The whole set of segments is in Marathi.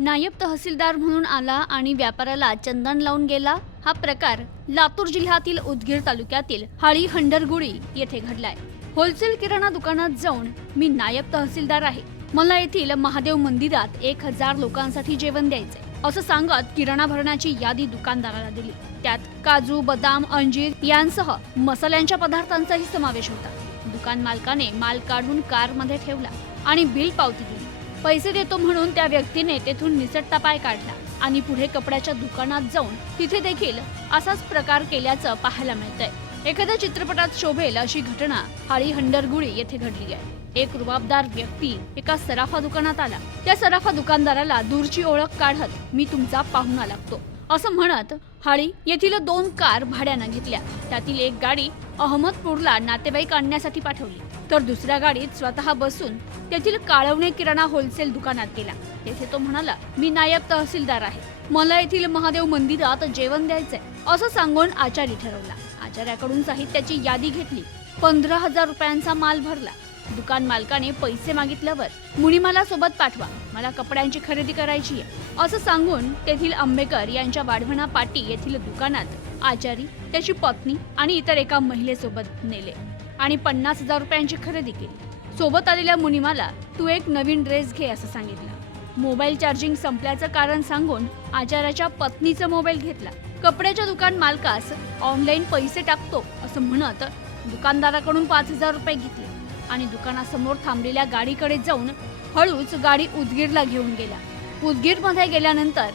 नायब तहसीलदार म्हणून आला आणि व्यापाऱ्याला चंदन लावून गेला. हा प्रकार लातूर जिल्ह्यातील उदगीर तालुक्यातील हाळी हंडरगुडी येथे घडलाय. होलसेल किराणा दुकानात जाऊन मी नायब तहसीलदार आहे. मला येथील महादेव मंदिरात एक हजार लोकांसाठी जेवण द्यायचंय. असं सांगत किराणा भरण्याची यादी दुकानदाराला दिली. त्यात काजू बदाम अंजीर यांसह मसाल्यांच्या पदार्थांचाही समावेश होता. दुकान मालकाने माल काढून कारमध्ये ठेवला आणि बिल पावती दिली. पैसे देतो म्हणून त्या व्यक्तीने तेथून निसटता पाय काढला आणि पुढे कपड्याच्या दुकानात जाऊन तिथे देखील असाच प्रकार केल्याचं पाहायला मिळतंय. एखाद्या चित्रपटात शोभेल अशी घटना हाळी हंडरगुळी येथे घडली आहे. एक रुबाबदार व्यक्ती एका सराफा दुकानात आला. त्या सराफा दुकानदाराला दूरची ओळख काढत मी तुमचा पाहुणा लागतो. असं म्हणत हाळी येथील दोन कार भाड्यानं घेतल्या. त्यातील एक गाडी अहमदपूरला नातेवाईक आणण्यासाठी पाठवली. तर दुसऱ्या गाडीत स्वतः बसून तेथील काळवणे किराणा होलसेल दुकानात गेला. तेथे तो म्हणाला मी नायब तहसीलदार आहे. मला येथील महादेव मंदिरात जेवण द्यायचंय असं सांगून आचारी ठरवला. आचार्याकडून साहित्याची यादी घेतली. पंधरा हजार रुपयांचा माल भरला. दुकान मालकाने पैसे मागितल्यावर मुनिमाला सोबत पाठवा. मला कपड्यांची खरेदी करायची आहे. असं सांगून तेथील आंबेकर यांच्या वाढवणा पाटी येथील दुकानात आचारी त्याची पत्नी आणि इतर एका महिलेसोबत नेले आणि पन्नास हजार रुपयांची खरेदी केली. सोबत आलेल्या मुनिमाला तू एक नवीन ड्रेस घे असं सांगितलं. मोबाईल चार्जिंग संपल्याचं कारण सांगून आचाराच्या पत्नीचा मोबाईल घेतला. कपड्याच्या दुकान मालकास ऑनलाईन पैसे टाकतो असं म्हणत दुकानदाराकडून पाच हजार रुपये घेतले. आणि दुकानासमोर थांबलेल्या गाडीकडे जाऊन हळूच गाडी उदगीरला घेऊन गेला उदगीरमध्ये गेल्यानंतर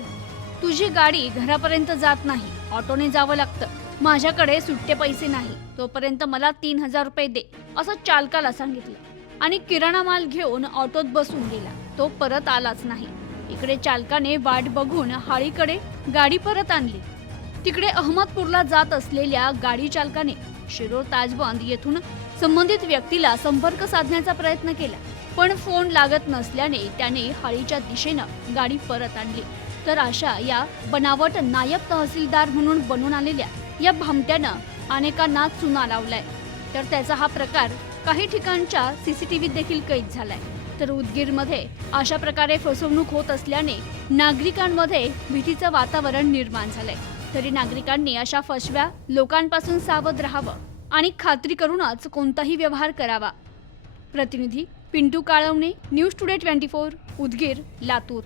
तुझी गाडी घरापर्यंत जात नाही. ऑटोने जावं लागतं. माझ्याकडे सुट्टे पैसे नाही. तोपर्यंत मला तीन हजार रुपये दे असं चालकाला सांगितलं. आणि किराणा माल घेऊन ऑटोत बसून गेला. तो परत आलाच नाही. इकडे चालकाने वाट बघून हाळीकडे गाडी परत आणली. तिकडे अहमदपूरला जात असलेल्या गाडी चालकाने शिरोळ ताजबंद येथून संबंधित व्यक्तीला संपर्क साधण्याचा प्रयत्न केला पण फोन लागत नसल्याने त्याने हाळीच्या दिशेनं गाडी परत आणली. तर अशा या बनावट नायब तहसीलदार म्हणून बनून आलेल्या या भामट्यानं अनेकांना चुना लावलाय. तर त्याचा हा प्रकार काही ठिकाणच्या सीसीटीव्हीत देखील कैद झालाय. तर उदगीरमध्ये अशा प्रकारे फसवणूक होत असल्याने नागरिकांमध्ये भीतीचं वातावरण निर्माण झालंय. तरी नागरिकांनी अशा फसव्या लोकांपासून सावध राहावं आणि खात्री करूनच कोणताही व्यवहार करावा. प्रतिनिधी Pintu Kalwane news today twenty four Udgir Latur.